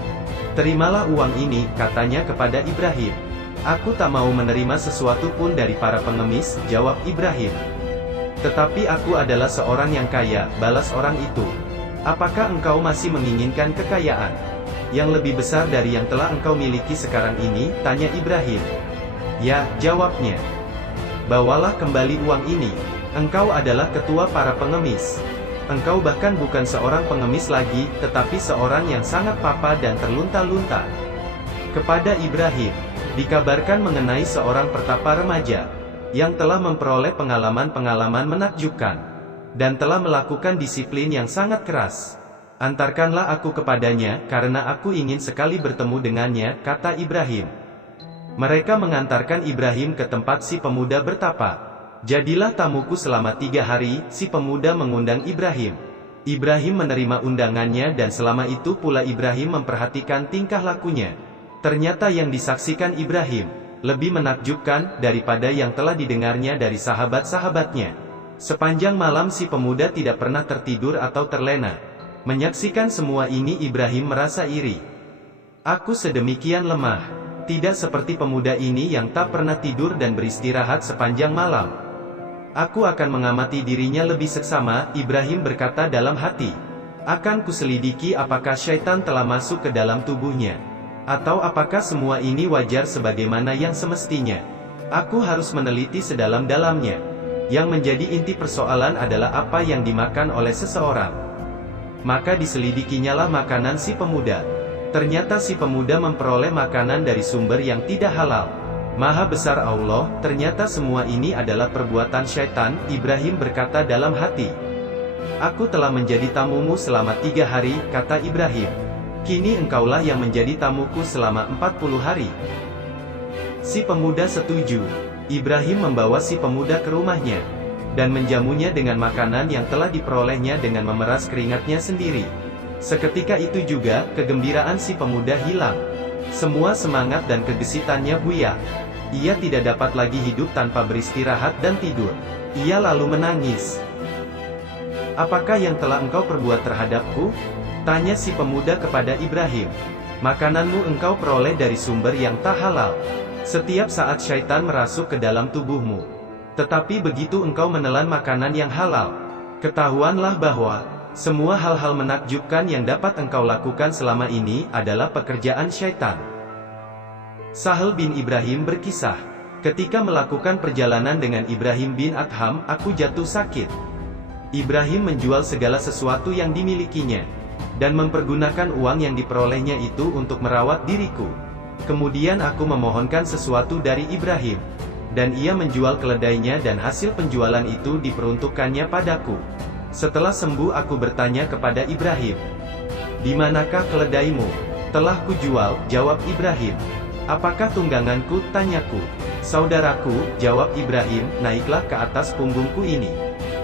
"Terimalah uang ini," katanya kepada Ibrahim. "Aku tak mau menerima sesuatu pun dari para pengemis," jawab Ibrahim. "Tetapi aku adalah seorang yang kaya," balas orang itu. "Apakah engkau masih menginginkan kekayaan yang lebih besar dari yang telah engkau miliki sekarang ini?" tanya Ibrahim. "Ya," jawabnya. "Bawalah kembali uang ini. Engkau adalah ketua para pengemis. Engkau bahkan bukan seorang pengemis lagi, tetapi seorang yang sangat papa dan terlunta-lunta." Kepada Ibrahim dikabarkan mengenai seorang pertapa remaja yang telah memperoleh pengalaman-pengalaman menakjubkan dan telah melakukan disiplin yang sangat keras. "Antarkanlah aku kepadanya, karena aku ingin sekali bertemu dengannya," kata Ibrahim. Mereka mengantarkan Ibrahim ke tempat si pemuda bertapa. "Jadilah tamuku selama 3 hari," si pemuda mengundang Ibrahim. Ibrahim menerima undangannya dan selama itu pula Ibrahim memperhatikan tingkah lakunya. Ternyata yang disaksikan Ibrahim lebih menakjubkan daripada yang telah didengarnya dari sahabat-sahabatnya. Sepanjang malam si pemuda tidak pernah tertidur atau terlena. Menyaksikan semua ini Ibrahim merasa iri. Aku sedemikian lemah. Tidak seperti pemuda ini yang tak pernah tidur dan beristirahat sepanjang malam. Aku akan mengamati dirinya lebih seksama, Ibrahim berkata dalam hati. Akan kuselidiki apakah syaitan telah masuk ke dalam tubuhnya. Atau apakah semua ini wajar sebagaimana yang semestinya. Aku harus meneliti sedalam-dalamnya. Yang menjadi inti persoalan adalah apa yang dimakan oleh seseorang. Maka diselidikinyalah makanan si pemuda. Ternyata si pemuda memperoleh makanan dari sumber yang tidak halal. Maha besar Allah, ternyata semua ini adalah perbuatan syaitan, Ibrahim berkata dalam hati. Aku telah menjadi tamumu selama 3 hari, kata Ibrahim. Kini engkaulah yang menjadi tamuku selama 40 hari. Si pemuda setuju. Ibrahim membawa si pemuda ke rumahnya, dan menjamunya dengan makanan yang telah diperolehnya dengan memeras keringatnya sendiri. Seketika itu juga, kegembiraan si pemuda hilang. Semua semangat dan kegesitannya buyar. Ia tidak dapat lagi hidup tanpa beristirahat dan tidur. Ia lalu menangis. Apakah yang telah engkau perbuat terhadapku? Tanya si pemuda kepada Ibrahim. Makananmu engkau peroleh dari sumber yang tak halal. Setiap saat syaitan merasuk ke dalam tubuhmu. Tetapi begitu engkau menelan makanan yang halal, ketahuanlah bahwa semua hal-hal menakjubkan yang dapat engkau lakukan selama ini adalah pekerjaan syaitan. Sahal bin Ibrahim berkisah, ketika melakukan perjalanan dengan Ibrahim bin Adham, aku jatuh sakit. Ibrahim menjual segala sesuatu yang dimilikinya, dan mempergunakan uang yang diperolehnya itu untuk merawat diriku. Kemudian aku memohonkan sesuatu dari Ibrahim, dan ia menjual keledainya dan hasil penjualan itu diperuntukkannya padaku. Setelah sembuh aku bertanya kepada Ibrahim, "Di manakah keledaimu?" "Telah kujual," jawab Ibrahim. "Apakah tungganganku?" tanyaku. "Saudaraku," jawab Ibrahim, "naiklah ke atas punggungku ini."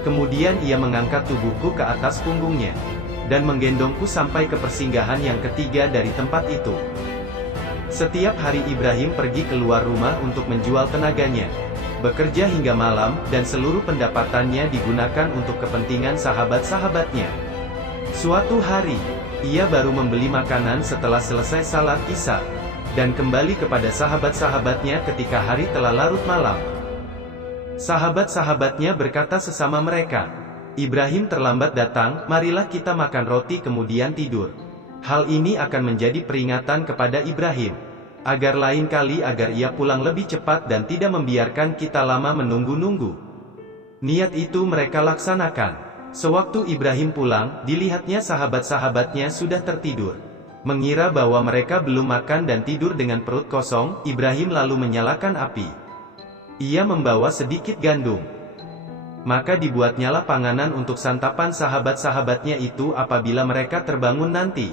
Kemudian ia mengangkat tubuhku ke atas punggungnya, dan menggendongku sampai ke persinggahan yang ketiga dari tempat itu. Setiap hari Ibrahim pergi keluar rumah untuk menjual tenaganya, bekerja hingga malam, dan seluruh pendapatannya digunakan untuk kepentingan sahabat-sahabatnya. Suatu hari, ia baru membeli makanan setelah selesai salat Isya, dan kembali kepada sahabat-sahabatnya ketika hari telah larut malam. Sahabat-sahabatnya berkata sesama mereka, "Ibrahim terlambat datang, marilah kita makan roti kemudian tidur." Hal ini akan menjadi peringatan kepada Ibrahim, agar lain kali agar ia pulang lebih cepat dan tidak membiarkan kita lama menunggu-nunggu. Niat itu mereka laksanakan. Sewaktu Ibrahim pulang, dilihatnya sahabat-sahabatnya sudah tertidur. Mengira bahwa mereka belum makan dan tidur dengan perut kosong, Ibrahim lalu menyalakan api. Ia membawa sedikit gandum. Maka dibuatnyalah panganan untuk santapan sahabat-sahabatnya itu apabila mereka terbangun nanti.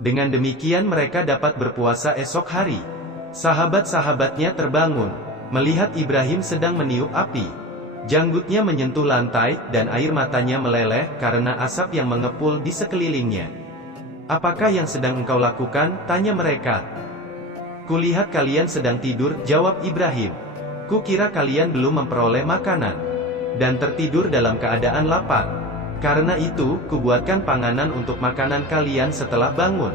Dengan demikian mereka dapat berpuasa esok hari. Sahabat-sahabatnya terbangun, melihat Ibrahim sedang meniup api. Janggutnya menyentuh lantai, dan air matanya meleleh, karena asap yang mengepul di sekelilingnya. "Apakah yang sedang engkau lakukan?" tanya mereka. "Kulihat kalian sedang tidur," jawab Ibrahim. "Kukira kalian belum memperoleh makanan, dan tertidur dalam keadaan lapar. Karena itu, kubuatkan panganan untuk makanan kalian setelah bangun."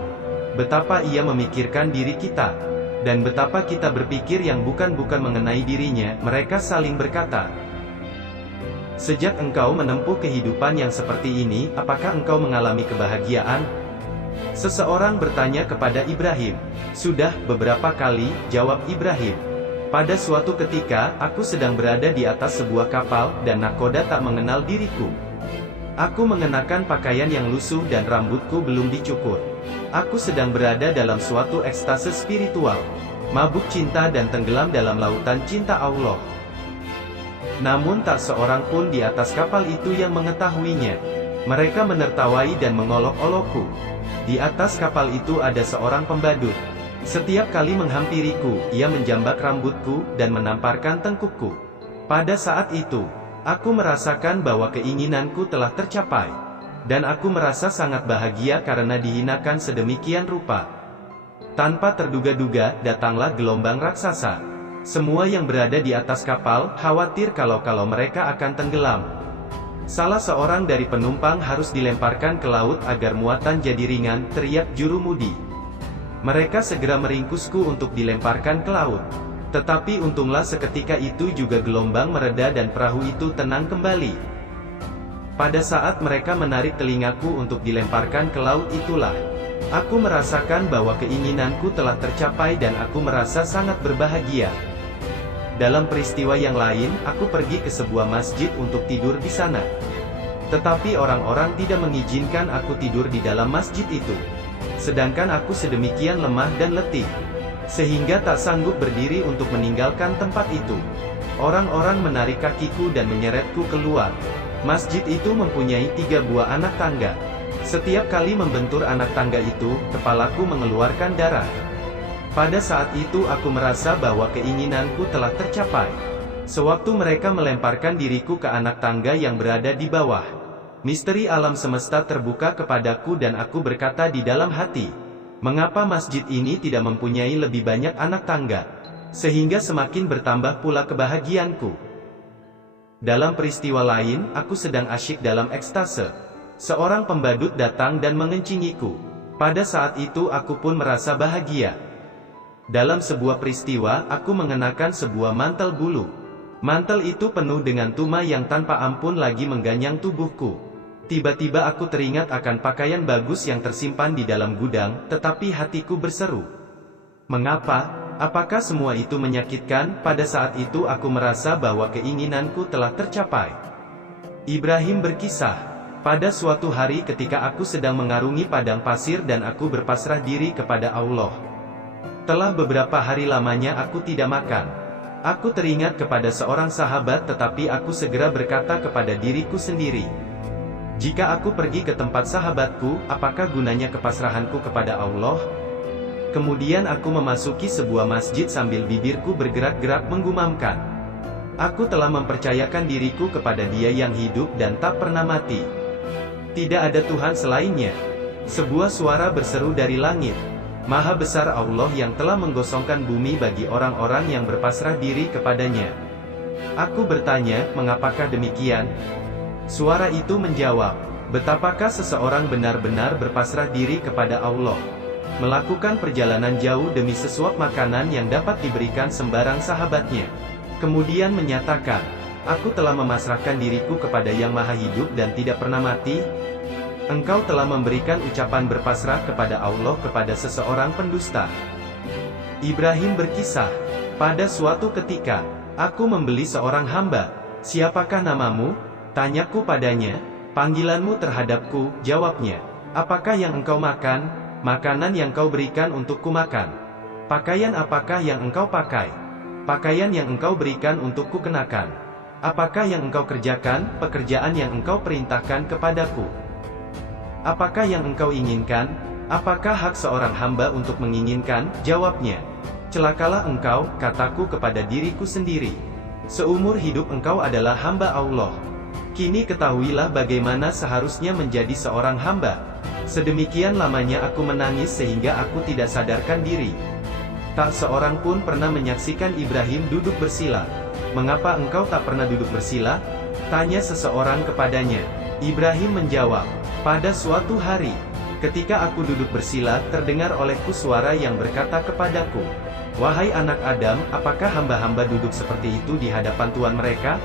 Betapa ia memikirkan diri kita, dan betapa kita berpikir yang bukan-bukan mengenai dirinya. Mereka saling berkata, "Sejak engkau menempuh kehidupan yang seperti ini, apakah engkau mengalami kebahagiaan?" Seseorang bertanya kepada Ibrahim. "Sudah, beberapa kali," jawab Ibrahim. "Pada suatu ketika, aku sedang berada di atas sebuah kapal, dan nakoda tak mengenal diriku. Aku mengenakan pakaian yang lusuh dan rambutku belum dicukur. Aku sedang berada dalam suatu ekstase spiritual, mabuk cinta dan tenggelam dalam lautan cinta Allah. Namun tak seorang pun di atas kapal itu yang mengetahuinya. Mereka menertawai dan mengolok-olokku. Di atas kapal itu ada seorang pembadut. Setiap kali menghampiriku, ia menjambak rambutku, dan menamparkan tengkukku. Pada saat itu, aku merasakan bahwa keinginanku telah tercapai. Dan aku merasa sangat bahagia karena dihinakan sedemikian rupa. Tanpa terduga-duga, datanglah gelombang raksasa. Semua yang berada di atas kapal, khawatir kalau mereka akan tenggelam. Salah seorang dari penumpang harus dilemparkan ke laut agar muatan jadi ringan, teriak jurumudi. Mereka segera meringkusku untuk dilemparkan ke laut. Tetapi untunglah seketika itu juga gelombang mereda dan perahu itu tenang kembali. Pada saat mereka menarik telingaku untuk dilemparkan ke laut itulah, aku merasakan bahwa keinginanku telah tercapai dan aku merasa sangat berbahagia. Dalam peristiwa yang lain, aku pergi ke sebuah masjid untuk tidur di sana. Tetapi orang-orang tidak mengizinkan aku tidur di dalam masjid itu. Sedangkan aku sedemikian lemah dan letih, sehingga tak sanggup berdiri untuk meninggalkan tempat itu. Orang-orang menarik kakiku dan menyeretku keluar. Masjid itu mempunyai 3 buah anak tangga. Setiap kali membentur anak tangga itu, kepalaku mengeluarkan darah. Pada saat itu aku merasa bahwa keinginanku telah tercapai. Sewaktu mereka melemparkan diriku ke anak tangga yang berada di bawah, misteri alam semesta terbuka kepadaku dan aku berkata di dalam hati, mengapa masjid ini tidak mempunyai lebih banyak anak tangga? Sehingga semakin bertambah pula kebahagiaanku. Dalam peristiwa lain, aku sedang asyik dalam ekstase. Seorang pembadut datang dan mengencingiku. Pada saat itu aku pun merasa bahagia. Dalam sebuah peristiwa, aku mengenakan sebuah mantel bulu. Mantel itu penuh dengan tuma yang tanpa ampun lagi mengganyang tubuhku. Tiba-tiba aku teringat akan pakaian bagus yang tersimpan di dalam gudang, tetapi hatiku berseru, mengapa? Apakah semua itu menyakitkan? Pada saat itu aku merasa bahwa keinginanku telah tercapai. Ibrahim berkisah, pada suatu hari ketika aku sedang mengarungi padang pasir dan aku berpasrah diri kepada Allah. Telah beberapa hari lamanya aku tidak makan. Aku teringat kepada seorang sahabat tetapi aku segera berkata kepada diriku sendiri, jika aku pergi ke tempat sahabatku, apakah gunanya kepasrahanku kepada Allah? Kemudian aku memasuki sebuah masjid sambil bibirku bergerak-gerak menggumamkan, aku telah mempercayakan diriku kepada Dia yang hidup dan tak pernah mati. Tidak ada Tuhan selainnya. Sebuah suara berseru dari langit, Maha besar Allah yang telah menggosongkan bumi bagi orang-orang yang berpasrah diri kepadanya. Aku bertanya, mengapakah demikian? Suara itu menjawab, betapakah seseorang benar-benar berpasrah diri kepada Allah, melakukan perjalanan jauh demi sesuap makanan yang dapat diberikan sembarang sahabatnya. Kemudian menyatakan, aku telah memasrahkan diriku kepada Yang Maha Hidup dan tidak pernah mati. Engkau telah memberikan ucapan berpasrah kepada Allah kepada seseorang pendusta. Ibrahim berkisah, pada suatu ketika, aku membeli seorang hamba. Siapakah namamu? Tanyaku padanya. Panggilanmu terhadapku, jawabnya. Apakah yang engkau makan? Makanan yang kau berikan untukku makan. Pakaian apakah yang engkau pakai? Pakaian yang engkau berikan untukku kenakan. Apakah yang engkau kerjakan? Pekerjaan yang engkau perintahkan kepadaku. Apakah yang engkau inginkan? Apakah hak seorang hamba untuk menginginkan? Jawabnya. Celakalah engkau, kataku kepada diriku sendiri. Seumur hidup engkau adalah hamba Allah. Kini ketahuilah bagaimana seharusnya menjadi seorang hamba. Sedemikian lamanya aku menangis sehingga aku tidak sadarkan diri. Tak seorang pun pernah menyaksikan Ibrahim duduk bersila. Mengapa engkau tak pernah duduk bersila? Tanya seseorang kepadanya. Ibrahim menjawab, pada suatu hari, ketika aku duduk bersila, terdengar olehku suara yang berkata kepadaku, wahai anak Adam, apakah hamba-hamba duduk seperti itu di hadapan Tuhan mereka?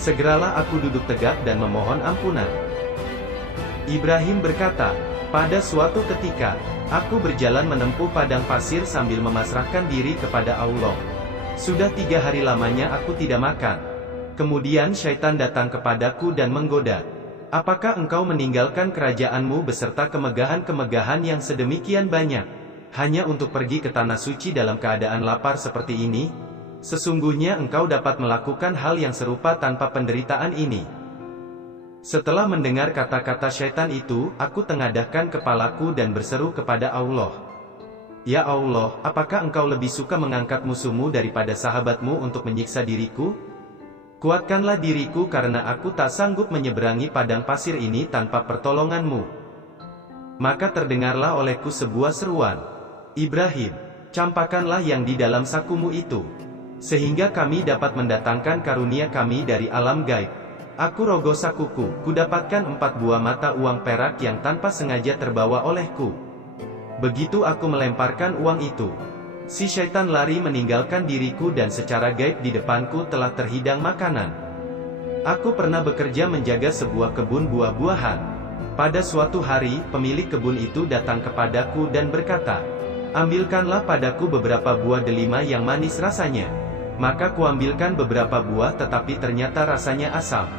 Segeralah aku duduk tegak dan memohon ampunan. Ibrahim berkata, pada suatu ketika, aku berjalan menempuh padang pasir sambil memasrahkan diri kepada Allah. Sudah 3 hari lamanya aku tidak makan. Kemudian syaitan datang kepadaku dan menggoda. Apakah engkau meninggalkan kerajaanmu beserta kemegahan-kemegahan yang sedemikian banyak, hanya untuk pergi ke tanah suci dalam keadaan lapar seperti ini? Sesungguhnya engkau dapat melakukan hal yang serupa tanpa penderitaan ini. Setelah mendengar kata-kata syaitan itu, aku tengadahkan kepalaku dan berseru kepada Allah. Ya Allah, apakah engkau lebih suka mengangkat musuhmu daripada sahabatmu untuk menyiksa diriku? Kuatkanlah diriku karena aku tak sanggup menyeberangi padang pasir ini tanpa pertolonganmu. Maka terdengarlah olehku sebuah seruan. Ibrahim, campakkanlah yang di dalam sakumu itu, sehingga kami dapat mendatangkan karunia kami dari alam gaib. Aku rogoh sakuku, kudapatkan 4 buah mata uang perak yang tanpa sengaja terbawa olehku. Begitu aku melemparkan uang itu, si syaitan lari meninggalkan diriku dan secara gaib di depanku telah terhidang makanan. Aku pernah bekerja menjaga sebuah kebun buah-buahan. Pada suatu hari, pemilik kebun itu datang kepadaku dan berkata, "Ambilkanlah padaku beberapa buah delima yang manis rasanya." Maka kuambilkan beberapa buah tetapi ternyata rasanya asam.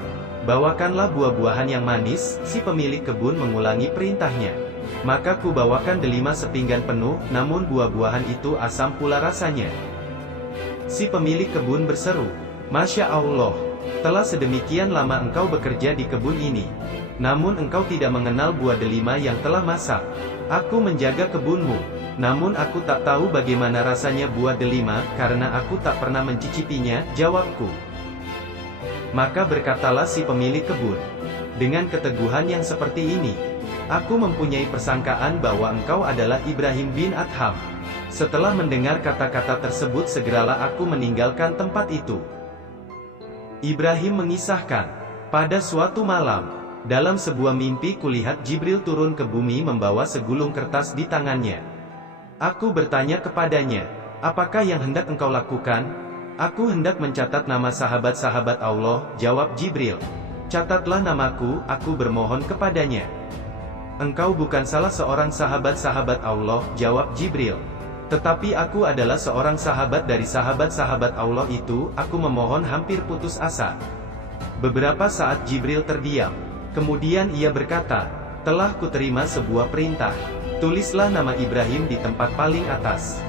"Bawakanlah buah-buahan yang manis," si pemilik kebun mengulangi perintahnya. Maka ku bawakan delima sepinggan penuh, namun buah-buahan itu asam pula rasanya. Si pemilik kebun berseru, "Masya Allah, telah sedemikian lama engkau bekerja di kebun ini, namun engkau tidak mengenal buah delima yang telah masak. Aku menjaga kebunmu, namun aku tak tahu bagaimana rasanya buah delima, karena aku tak pernah mencicipinya," jawabku. Maka berkatalah si pemilik kebun, "Dengan keteguhan yang seperti ini, aku mempunyai persangkaan bahwa engkau adalah Ibrahim bin Adham." Setelah mendengar kata-kata tersebut segeralah aku meninggalkan tempat itu. Ibrahim mengisahkan, "Pada suatu malam, dalam sebuah mimpi kulihat Jibril turun ke bumi membawa segulung kertas di tangannya. Aku bertanya kepadanya, 'Apakah yang hendak engkau lakukan?' 'Aku hendak mencatat nama sahabat-sahabat Allah,' jawab Jibril. 'Catatlah namaku,' aku bermohon kepadanya. 'Engkau bukan salah seorang sahabat-sahabat Allah,' jawab Jibril. 'Tetapi aku adalah seorang sahabat dari sahabat-sahabat Allah itu,' aku memohon hampir putus asa. Beberapa saat Jibril terdiam. Kemudian ia berkata, 'Telah kuterima sebuah perintah. Tulislah nama Ibrahim di tempat paling atas.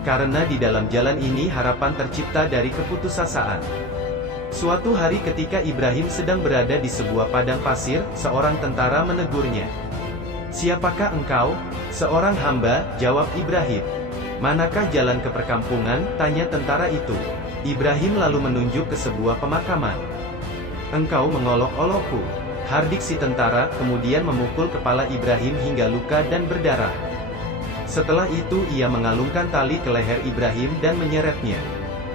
Karena di dalam jalan ini harapan tercipta dari keputusasaan.' Suatu hari ketika Ibrahim sedang berada di sebuah padang pasir, seorang tentara menegurnya. 'Siapakah engkau?' 'Seorang hamba,' jawab Ibrahim. 'Manakah jalan ke perkampungan?' tanya tentara itu. Ibrahim lalu menunjuk ke sebuah pemakaman. 'Engkau mengolok-olokku,' hardik si tentara, kemudian memukul kepala Ibrahim hingga luka dan berdarah. Setelah itu ia mengalungkan tali ke leher Ibrahim dan menyeretnya.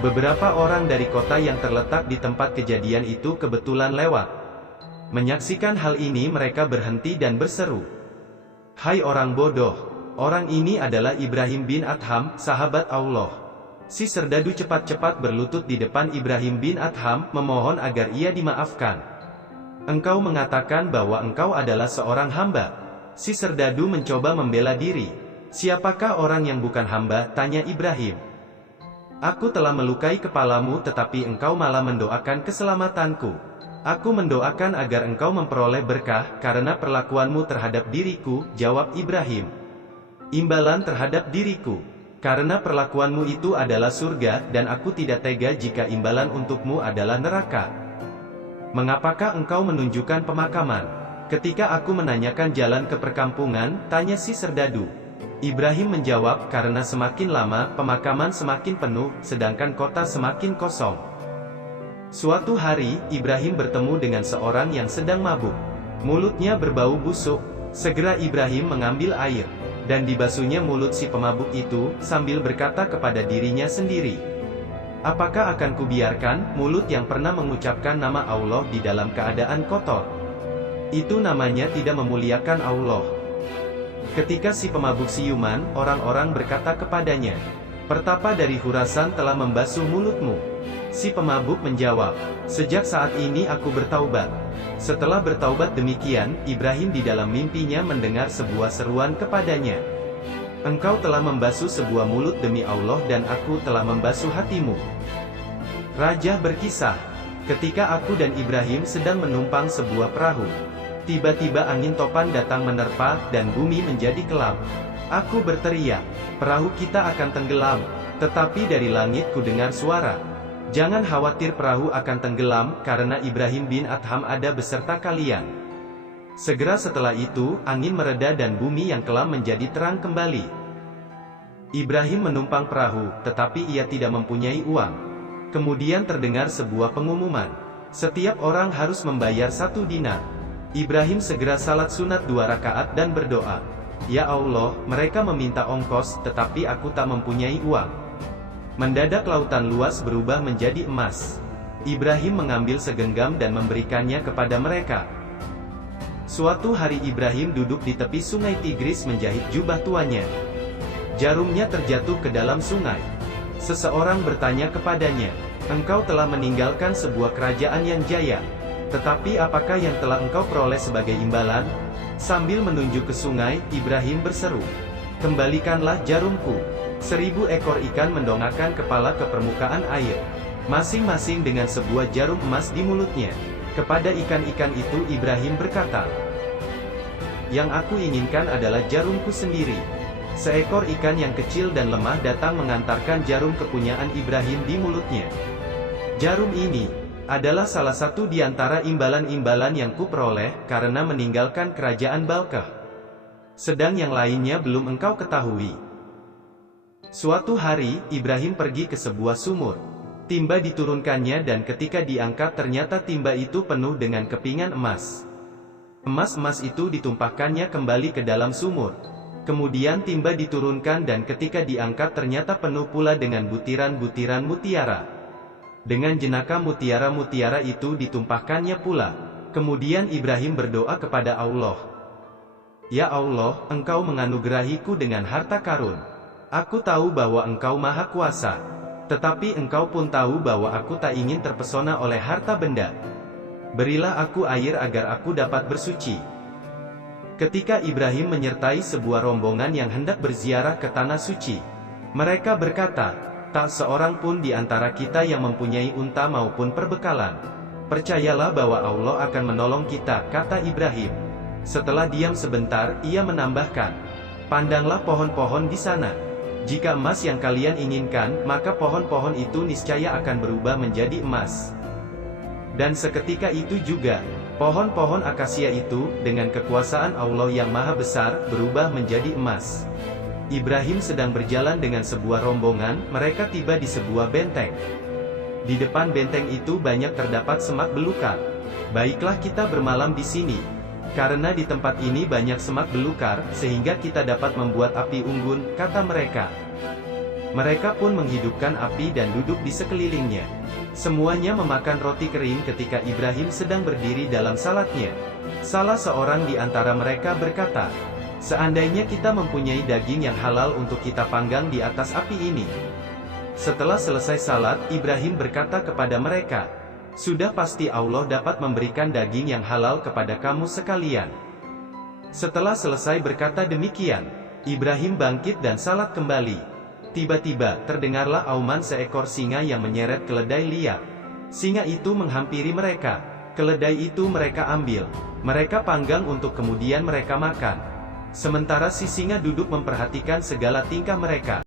Beberapa orang dari kota yang terletak di tempat kejadian itu kebetulan lewat. Menyaksikan hal ini mereka berhenti dan berseru, 'Hai orang bodoh, orang ini adalah Ibrahim bin Adham, sahabat Allah.' Si serdadu cepat-cepat berlutut di depan Ibrahim bin Adham, memohon agar ia dimaafkan. 'Engkau mengatakan bahwa engkau adalah seorang hamba.' Si serdadu mencoba membela diri. 'Siapakah orang yang bukan hamba?' tanya Ibrahim. 'Aku telah melukai kepalamu tetapi engkau malah mendoakan keselamatanku. Aku mendoakan agar engkau memperoleh berkah, karena perlakuanmu terhadap diriku,' jawab Ibrahim. 'Imbalan terhadap diriku, karena perlakuanmu itu adalah surga, dan aku tidak tega jika imbalan untukmu adalah neraka. Mengapakah engkau menunjukkan pemakaman? Ketika aku menanyakan jalan ke perkampungan?' tanya si serdadu. Ibrahim menjawab, 'Karena semakin lama, pemakaman semakin penuh, sedangkan kota semakin kosong.' Suatu hari, Ibrahim bertemu dengan seorang yang sedang mabuk. Mulutnya berbau busuk. Segera Ibrahim mengambil air, dan dibasuhnya mulut si pemabuk itu, sambil berkata kepada dirinya sendiri, 'Apakah akan kubiarkan mulut yang pernah mengucapkan nama Allah di dalam keadaan kotor? Itu namanya tidak memuliakan Allah.' Ketika si pemabuk siuman, orang-orang berkata kepadanya, 'Pertapa dari Khurasan telah membasuh mulutmu.' Si pemabuk menjawab, 'Sejak saat ini aku bertaubat.' Setelah bertaubat demikian, Ibrahim di dalam mimpinya mendengar sebuah seruan kepadanya, 'Engkau telah membasuh sebuah mulut demi Allah dan aku telah membasuh hatimu.' Raja berkisah, ketika aku dan Ibrahim sedang menumpang sebuah perahu, tiba-tiba angin topan datang menerpa, dan bumi menjadi kelam. Aku berteriak, 'Perahu kita akan tenggelam!' Tetapi dari langit ku dengar suara, 'Jangan khawatir, perahu akan tenggelam, karena Ibrahim bin Adham ada beserta kalian.' Segera setelah itu, angin mereda dan bumi yang kelam menjadi terang kembali. Ibrahim menumpang perahu, tetapi ia tidak mempunyai uang. Kemudian terdengar sebuah pengumuman, 'Setiap orang harus membayar 1 dinar.' Ibrahim segera salat sunat 2 rakaat dan berdoa, 'Ya Allah, mereka meminta ongkos, tetapi aku tak mempunyai uang.' Mendadak lautan luas berubah menjadi emas. Ibrahim mengambil segenggam dan memberikannya kepada mereka. Suatu hari Ibrahim duduk di tepi sungai Tigris menjahit jubah tuanya. Jarumnya terjatuh ke dalam sungai. Seseorang bertanya kepadanya, "Engkau telah meninggalkan sebuah kerajaan yang jaya. Tetapi apakah yang telah engkau peroleh sebagai imbalan?" Sambil menunjuk ke sungai, Ibrahim berseru, "Kembalikanlah jarumku." 1000 ekor ikan mendongakkan kepala ke permukaan air, masing-masing dengan sebuah jarum emas di mulutnya. Kepada ikan-ikan itu Ibrahim berkata, "Yang aku inginkan adalah jarumku sendiri." Seekor ikan yang kecil dan lemah datang mengantarkan jarum kepunyaan Ibrahim di mulutnya. "Jarum ini adalah salah satu di antara imbalan-imbalan yang kuperoleh karena meninggalkan kerajaan Balkah. Sedang yang lainnya belum engkau ketahui." Suatu hari, Ibrahim pergi ke sebuah sumur. Timba diturunkannya dan ketika diangkat ternyata timba itu penuh dengan kepingan emas. Emas-emas itu ditumpahkannya kembali ke dalam sumur. Kemudian timba diturunkan dan ketika diangkat ternyata penuh pula dengan butiran-butiran mutiara. Dengan jenaka mutiara-mutiara itu ditumpahkannya pula. Kemudian Ibrahim berdoa kepada Allah, "Ya Allah, Engkau menganugerahiku dengan harta karun. Aku tahu bahwa Engkau Maha Kuasa. Tetapi Engkau pun tahu bahwa aku tak ingin terpesona oleh harta benda. Berilah aku air agar aku dapat bersuci." Ketika Ibrahim menyertai sebuah rombongan yang hendak berziarah ke Tanah Suci, mereka berkata, "Tak seorang pun di antara kita yang mempunyai unta maupun perbekalan. Percayalah bahwa Allah akan menolong kita," kata Ibrahim. Setelah diam sebentar, ia menambahkan, "Pandanglah pohon-pohon di sana. Jika emas yang kalian inginkan, maka pohon-pohon itu niscaya akan berubah menjadi emas." Dan seketika itu juga, pohon-pohon akasia itu, dengan kekuasaan Allah yang Maha Besar, berubah menjadi emas. Ibrahim sedang berjalan dengan sebuah rombongan, mereka tiba di sebuah benteng. Di depan benteng itu banyak terdapat semak belukar. "Baiklah kita bermalam di sini. Karena di tempat ini banyak semak belukar, sehingga kita dapat membuat api unggun," kata mereka. Mereka pun menghidupkan api dan duduk di sekelilingnya. Semuanya memakan roti kering ketika Ibrahim sedang berdiri dalam salatnya. Salah seorang di antara mereka berkata, "Seandainya kita mempunyai daging yang halal untuk kita panggang di atas api ini." Setelah selesai salat, Ibrahim berkata kepada mereka, "Sudah pasti Allah dapat memberikan daging yang halal kepada kamu sekalian." Setelah selesai berkata demikian, Ibrahim bangkit dan salat kembali. Tiba-tiba, terdengarlah auman seekor singa yang menyeret keledai liar. Singa itu menghampiri mereka. Keledai itu mereka ambil. Mereka panggang untuk kemudian mereka makan. Sementara si singa duduk memperhatikan segala tingkah mereka.